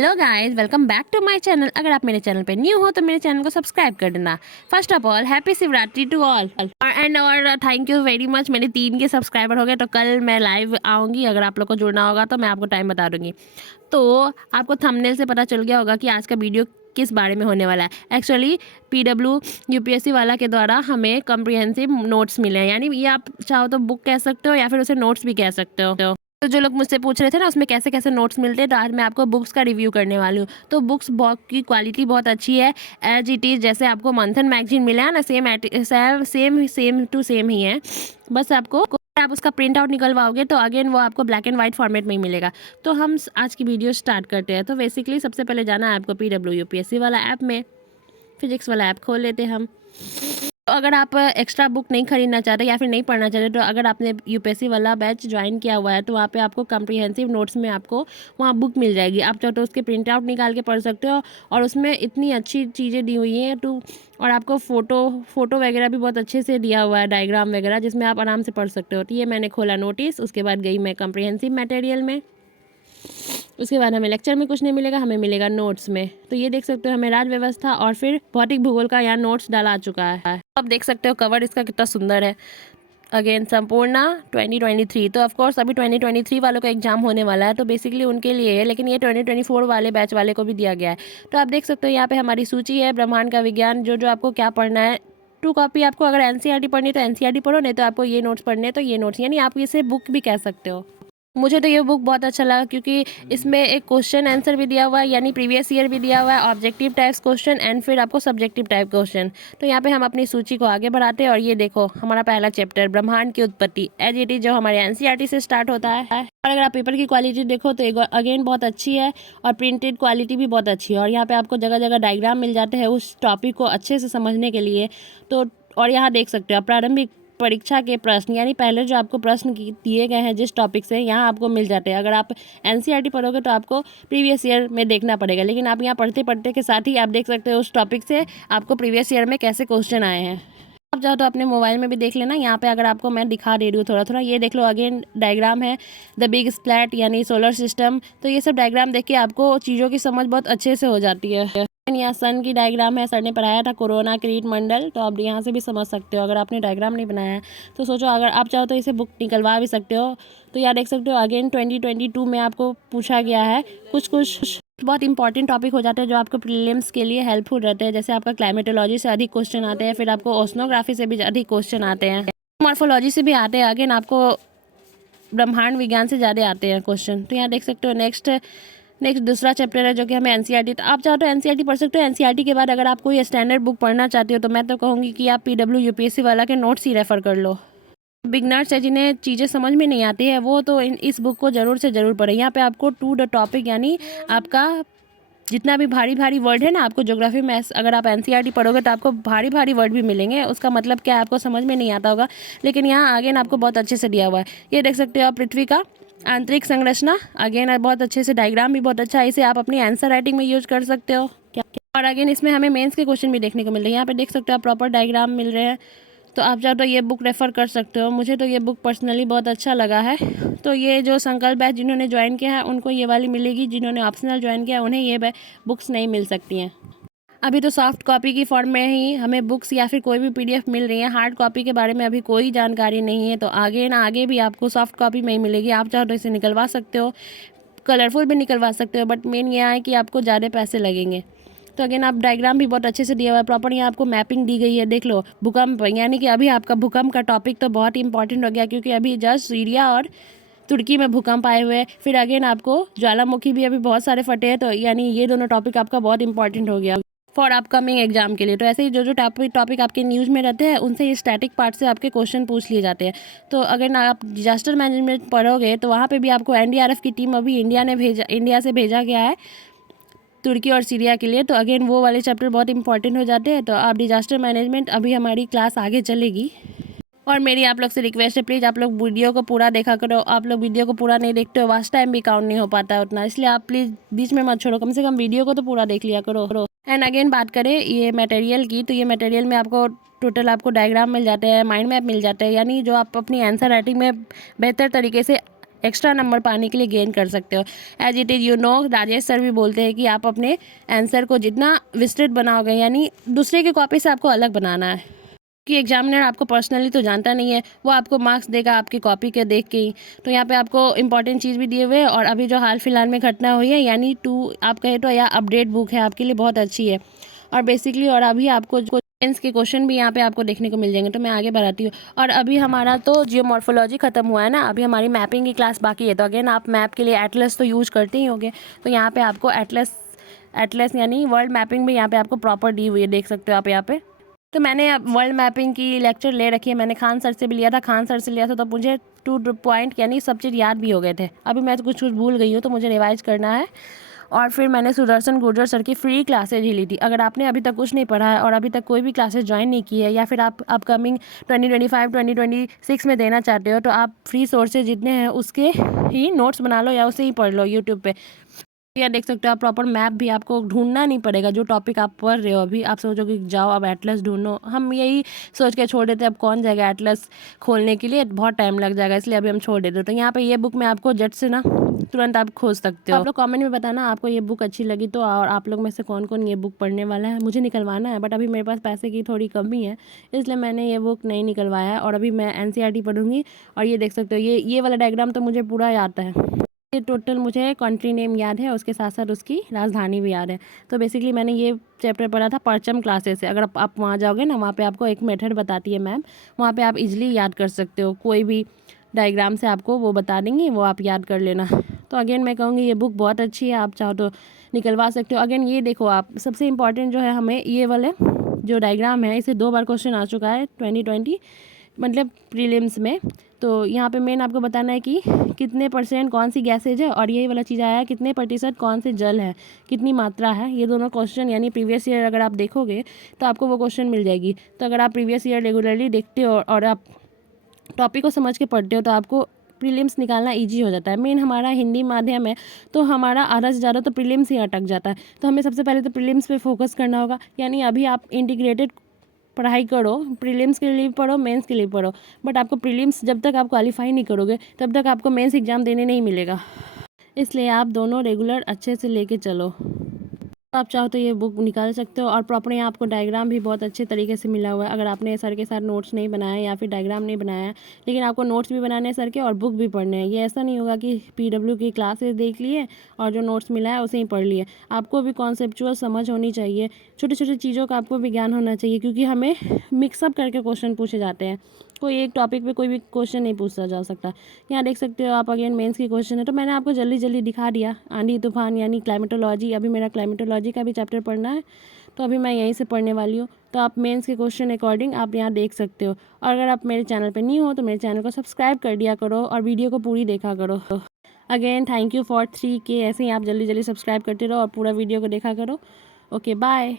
Hello guys, welcome back to my channel. अगर आप मेरे चैनल पे न्यू हो तो मेरे चैनल को सब्सक्राइब कर देना। First of all happy Shivratri to all और थैंक यू वेरी मच। मेरे 3 के सब्सक्राइबर हो गए, तो कल मैं लाइव आऊँगी। अगर आप लोग को जुड़ना होगा तो मैं आपको टाइम बता दूँगी। तो आपको थंबनेल से पता चल गया होगा कि आज का वीडियो किस बारे में होने वाला है। एक्चुअली पीडब्ल्यू यूपीएससी वाला के द्वारा हमें कॉम्प्रिहेंसिव नोट्स मिले हैं, यानी ये आप चाहो तो बुक कह सकते हो या फिर उसे नोट्स भी कह सकते हो। तो जो लोग मुझसे पूछ रहे थे ना उसमें कैसे कैसे नोट्स मिलते हैं, तो आज मैं आपको बुक्स का रिव्यू करने वाली हूँ। तो बुक्स की क्वालिटी बहुत अच्छी है, एज इट इज़ जैसे आपको मंथन मैगजीन मिला है ना, सेम टू सेम ही है। बस आपको आप उसका प्रिंट आउट निकलवाओगे तो अगेन वो आपको ब्लैक एंड वाइट फॉर्मेट में ही मिलेगा। तो हम आज की वीडियो स्टार्ट करते हैं। तो बेसिकली सबसे पहले जाना है आपको पीडब्ल्यू यूपीएससी वाला ऐप में। फिजिक्स वाला ऐप खोल लेते हैं हम। तो अगर आप एक्स्ट्रा बुक नहीं खरीदना चाहते या फिर नहीं पढ़ना चाहते, तो अगर आपने यूपीएससी वाला बैच ज्वाइन किया हुआ है तो वहाँ पे आपको कॉम्प्रिहेंसिव नोट्स में आपको वहाँ बुक मिल जाएगी। आप चाहो तो उसके प्रिंट आउट निकाल के पढ़ सकते हो, और उसमें इतनी अच्छी चीज़ें दी हुई हैं और आपको फ़ोटो वगैरह भी बहुत अच्छे से दिया हुआ है, डायग्राम वगैरह, जिसमें आप आराम से पढ़ सकते हो। तो ये मैंने खोला नोटिस, उसके बाद गई मैं कॉम्प्रिहेंसिव मटेरियल में। उसके बाद हमें लेक्चर में कुछ नहीं मिलेगा, हमें मिलेगा नोट्स में। तो ये देख सकते हो हमें राज्य व्यवस्था और फिर भौतिक भूगोल का यहाँ नोट्स डाला आ चुका है। आप देख सकते हो कवर इसका कितना सुंदर है। अगेन संपूर्णा 2023। तो ऑफकोर्स अभी 2023 वालों का एग्जाम होने वाला है, तो बेसिकली उनके लिए है, लेकिन ये 2024 वाले बैच वाले को भी दिया गया है। तो आप देख सकते हो यहाँ पे हमारी सूची है, ब्रह्मांड का विज्ञान, जो आपको क्या पढ़ना है। 2 कॉपी आपको अगर एनसीईआरटी पढ़नी है तो एनसीईआरटी पढ़ो, नहीं तो आपको ये नोट्स पढ़ने हैं तो ये नोट्स, यानी आप इसे बुक भी कह सकते हो। मुझे तो ये बुक बहुत अच्छा लगा क्योंकि इसमें एक क्वेश्चन आंसर भी दिया हुआ है, यानी प्रीवियस ईयर भी दिया हुआ है, ऑब्जेक्टिव टाइप्स क्वेश्चन एंड फिर आपको सब्जेक्टिव टाइप क्वेश्चन। तो यहाँ पे हम अपनी सूची को आगे बढ़ाते हैं, और ये देखो हमारा पहला चैप्टर ब्रह्मांड की उत्पत्ति, एज इट इज, जो हमारे एनसीईआरटी से स्टार्ट होता है। और अगर आप पेपर की क्वालिटी देखो तो अगेन बहुत अच्छी है, और प्रिंटेड क्वालिटी भी बहुत अच्छी है। और यहाँ पे आपको जगह जगह डायग्राम मिल जाते हैं उस टॉपिक को अच्छे से समझने के लिए। तो और यहाँ देख सकते हो प्रारंभिक परीक्षा के प्रश्न, यानी पहले जो आपको प्रश्न दिए गए हैं जिस टॉपिक से, यहाँ आपको मिल जाते हैं। अगर आप एनसीईआरटी पढ़ोगे तो आपको प्रीवियस ईयर में देखना पड़ेगा, लेकिन आप यहाँ पढ़ते पढ़ते के साथ ही आप देख सकते हो उस टॉपिक से आपको प्रीवियस ईयर में कैसे क्वेश्चन आए हैं। आप जाओ तो अपने मोबाइल में भी देख लेना। यहाँ पे अगर आपको मैं दिखा दे रही हूँ थोड़ा थोड़ा, ये देख लो। अगेन डायग्राम है, द बिग स्प्लैट यानी सोलर सिस्टम। तो ये सब डायग्राम देख के आपको चीज़ों की समझ बहुत अच्छे से हो जाती है। यहाँ सन की डायग्राम है, सर ने पढ़ाया था कोरोना क्रीट मंडल, तो आप यहाँ से भी समझ सकते हो। अगर आपने डायग्राम नहीं बनाया है तो सोचो, अगर आप चाहो तो इसे बुक निकलवा भी सकते हो। तो यहाँ देख सकते हो अगेन 2022 में आपको पूछा गया है कुछ बहुत इंपॉर्टेंट टॉपिक हो जाते हैं जो आपको प्रीलिम्स के लिए हेल्पफुल रहते हैं। जैसे आपका क्लाइमेटोलॉजी से अधिक क्वेश्चन आते हैं, फिर आपको ओशनोग्राफी से भी अधिक क्वेश्चन आते हैं, मॉर्फोलॉजी से भी आते हैं, अगेन आपको ब्रह्मांड विज्ञान से ज़्यादा आते हैं क्वेश्चन। तो यहाँ देख सकते हो नेक्स्ट दूसरा चैप्टर है जो कि हमें एनसीईआरटी। तो आप चाहो तो एनसीईआरटी पढ़ सकते हो। एनसीईआरटी के बाद अगर आप कोई स्टैंडर्ड बुक पढ़ना चाहते हो तो मैं तो कहूँगी कि आप पीडब्ल्यू यूपीएससी वाला के नोट्स ही रेफ़र कर लो। बिगनर्स है जिन्हें चीज़ें समझ में नहीं आती है, वो तो इस बुक को ज़रूर से ज़रूर पढ़ें। यहाँ पे आपको टू द टॉपिक, यानी आपका जितना भी भारी भारी वर्ड है ना, आपको ज्योग्राफी में अगर आप एनसीईआरटी पढ़ोगे तो आपको भारी भारी वर्ड भी मिलेंगे। उसका मतलब क्या है आपको समझ में नहीं आता होगा, लेकिन यहाँ आगे ना आपको बहुत अच्छे से दिया हुआ है। ये देख सकते हो आप पृथ्वी का आंतरिक संरचना, अगेन बहुत अच्छे से, डायग्राम भी बहुत अच्छा है। इसे आप अपनी आंसर राइटिंग में यूज कर सकते हो क्या। और अगेन इसमें हमें मेंस के क्वेश्चन भी देखने को मिल रहे हैं। यहाँ पे देख सकते हो आप प्रॉपर डायग्राम मिल रहे हैं। तो आप चाहो तो ये बुक रेफ़र कर सकते हो। मुझे तो ये बुक पर्सनली बहुत अच्छा लगा है। तो ये जो संकल्प बैच जिन्होंने ज्वाइन किया है उनको ये वाली मिलेगी, जिन्होंने ऑप्शनल ज्वाइन किया है उन्हें ये बुक्स नहीं मिल सकती हैं। अभी तो सॉफ्ट कॉपी की फॉर्म में ही हमें बुक्स या फिर कोई भी पीडीएफ मिल रही है। हार्ड कॉपी के बारे में अभी कोई जानकारी नहीं है, तो आगे भी आपको सॉफ्ट कॉपी में ही मिलेगी। आप चाहो तो इसे निकलवा सकते हो, कलरफुल भी निकलवा सकते हो, बट मेन यह है कि आपको ज़्यादा पैसे लगेंगे। तो अगेन आप डायग्राम भी बहुत अच्छे से दिया हुआ है, प्रॉपर यहाँ आपको मैपिंग दी गई है। देख लो भूकंप, यानी कि अभी आपका भूकंप का टॉपिक तो बहुत इंपॉर्टेंट हो गया, क्योंकि अभी जस्ट सीरिया और तुर्की में भूकंप आए हुए हैं। फिर अगेन आपको ज्वालामुखी भी अभी बहुत सारे फटे हैं, तो यानी ये दोनों टॉपिक आपका बहुत इंपॉर्टेंट हो गया फॉर अपकमिंग एग्जाम के लिए। तो ऐसे ही जो टॉपिक आपके न्यूज़ में रहते हैं उनसे स्टैटिक पार्ट से आपके क्वेश्चन पूछ लिए जाते हैं। तो अगर आप डिजास्टर मैनेजमेंट पढ़ोगे तो वहाँ पे भी आपको एनडीआरएफ की टीम अभी इंडिया से भेजा गया है तुर्की और सीरिया के लिए। तो अगेन वो वाले चैप्टर बहुत इंपॉर्टेंट हो जाते हैं। तो आप डिजास्टर मैनेजमेंट, अभी हमारी क्लास आगे चलेगी, और मेरी आप लोग से रिक्वेस्ट है, प्लीज़ आप लोग वीडियो को पूरा देखा करो। आप लोग वीडियो को पूरा नहीं देखते हो, वास्ट टाइम भी काउंट नहीं हो पाता है उतना, इसलिए आप प्लीज़ बीच में मत छोड़ो, कम से कम वीडियो को तो पूरा देख लिया करो। एंड अगेन बात करें ये मटेरियल की, तो ये मटेरियल में आपको टोटल आपको डायग्राम मिल जाते हैं, माइंड मैप मिल जाते हैं, यानी जो आप अपनी आंसर राइटिंग में बेहतर तरीके से एक्स्ट्रा नंबर पाने के लिए गेन कर सकते हो। As it is Rajesh sir भी बोलते हैं कि आप अपने आंसर को जितना विस्तृत बनाओगे, यानी दूसरे की कॉपी से आपको अलग बनाना है, कि एग्जामिनर आपको पर्सनली तो जानता नहीं है, वो आपको मार्क्स देगा आपकी कॉपी के देख के ही। तो यहाँ पे आपको इंपॉर्टेंट चीज़ भी दिए हुए हैं, और अभी जो हाल फिलहाल में घटना हुई है, यानी आप कहे तो या अपडेट बुक है, आपके लिए बहुत अच्छी है। और बेसिकली और अभी आपको साइंस के क्वेश्चन भी यहाँ पे आपको देखने को मिल जाएंगे। तो मैं आगे बढ़ाती हूँ। और अभी हमारा तो जियोमॉर्फोलॉजी खत्म हुआ है ना, अभी हमारी मैपिंग की क्लास बाकी है। तो अगेन आप मैप के लिए एटलस तो यूज़ करते ही होंगे, तो यहाँ पे आपको एटलस यानी वर्ल्ड मैपिंग भी यहाँ पे आपको प्रॉपर दी हुई है, देख सकते हो आप यहाँ पे। तो मैंने अब वर्ल्ड मैपिंग की लेक्चर ले रखी है, मैंने खान सर से भी लिया था। खान सर से लिया था तो मुझे 2 पॉइंट यानी सब चीज़ याद भी हो गए थे। अभी मैं तो कुछ भूल गई हूँ, तो मुझे रिवाइज करना है। और फिर मैंने सुदर्शन गुर्जर सर की फ्री क्लासेज ही ली थी। अगर आपने अभी तक कुछ नहीं पढ़ा है और अभी तक कोई भी क्लासेज ज्वाइन नहीं की है, या फिर आप अपकमिंग 2025 2026 में देना चाहते हो, तो आप फ्री सोर्सेज जितने हैं उसके ही नोट्स बना लो या उसे ही पढ़ लो यूट्यूब पे। या देख सकते हो आप प्रॉपर मैप भी आपको ढूंढना नहीं पड़ेगा। जो टॉपिक आप पढ़ रहे हो अभी, आप सोचोगे कि जाओ अब एटलस ढूंढो, हम यही सोच के छोड़ देते, अब कौन जाएगा एटलस खोलने के लिए, बहुत टाइम लग जाएगा, इसलिए अभी हम छोड़ देते। तो यहाँ पे ये बुक में आपको जट से ना तुरंत आप खोज सकते हो। आप लोग कमेंट में बताना आपको ये बुक अच्छी लगी तो, और आप लोग में से कौन कौन ये बुक पढ़ने वाला है। मुझे निकलवाना है, बट अभी मेरे पास पैसे की थोड़ी कमी है, इसलिए मैंने ये बुक नहीं निकलवाया है। और अभी मैं NCERT पढ़ूंगी। और ये देख सकते हो, ये वाला डायग्राम तो मुझे पूरा आता है। ये टोटल मुझे कंट्री नेम याद है, उसके साथ साथ उसकी राजधानी भी याद है। तो बेसिकली मैंने ये चैप्टर पढ़ा था परचम क्लासेस से। अगर आप वहाँ जाओगे ना, वहाँ पे आपको एक मेथड बताती है मैम, वहाँ पे आप इजीली याद कर सकते हो। कोई भी डायग्राम से आपको वो बता देंगी, वो आप याद कर लेना। तो अगेन मैं कहूँगी ये बुक बहुत अच्छी है, आप चाहो तो निकलवा सकते हो। अगेन ये देखो आप, सबसे इम्पॉर्टेंट जो है हमें ये वाले जो डायग्राम है, इसे 2 बार क्वेश्चन आ चुका है 2020 मतलब प्रीलिम्स में। तो यहाँ पे मेन आपको बताना है कि कितने % कौन सी गैसेज है, और यही वाला चीज़ आया है कितने % कौन से जल है, कितनी मात्रा है। ये दोनों क्वेश्चन यानी प्रीवियस ईयर अगर आप देखोगे तो आपको वो क्वेश्चन मिल जाएगी। तो अगर आप प्रीवियस ईयर रेगुलरली देखते हो और आप टॉपिक को समझ के पढ़ते हो, तो आपको प्रीलिम्स निकालना ईजी हो जाता है। मेन हमारा हिंदी माध्यम है, तो हमारा आधा से ज़्यादा तो प्रीलिम्स ही अटक जाता है। तो हमें सबसे पहले तो प्रीलिम्स पे फोकस करना होगा। यानी अभी आप इंटीग्रेटेड पढ़ाई करो, प्रीलिम्स के लिए पढ़ो, मेंस के लिए पढ़ो, बट आपको प्रीलिम्स जब तक आप क्वालिफाई नहीं करोगे तब तक आपको मेंस एग्ज़ाम देने नहीं मिलेगा। इसलिए आप दोनों रेगुलर अच्छे से लेके चलो। आप चाहो तो ये बुक निकाल सकते हो। और प्रॉपर यहाँ आपको डायग्राम भी बहुत अच्छे तरीके से मिला हुआ है। अगर आपने सर के साथ नोट्स नहीं बनाया या फिर डायग्राम नहीं बनाया है, लेकिन आपको नोट्स भी बनाने हैं सर के और बुक भी पढ़ने हैं, ये ऐसा नहीं होगा कि PW की क्लासेस देख लिए और जो नोट्स मिला है उसे ही पढ़ लिए। आपको भी कॉन्सेप्चुअल समझ होनी चाहिए, छोटी छोटी चीज़ों का आपको भी ज्ञान होना चाहिए, क्योंकि हमें मिक्सअप करके क्वेश्चन पूछे जाते हैं। कोई एक टॉपिक पे कोई भी क्वेश्चन नहीं पूछा जा सकता। यहाँ देख सकते हो आप, अगेन मेंस की क्वेश्चन है, तो मैंने आपको जल्दी जल्दी दिखा दिया। आंधी तूफान यानी क्लाइमेटोलॉजी, अभी मेरा क्लाइमेटोलॉजी का भी चैप्टर पढ़ना है, तो अभी मैं यहीं से पढ़ने वाली हूँ। तो आप मेंस के क्वेश्चन अकॉर्डिंग आप यहाँ देख सकते हो। और अगर आप मेरे चैनल पर न्यू हो तो मेरे चैनल को सब्सक्राइब कर दिया करो और वीडियो को पूरी देखा करो। Again thank you for 3K। ऐसे ही आप जल्दी जल्दी सब्सक्राइब करते रहो और पूरा वीडियो को देखा करो। Okay bye.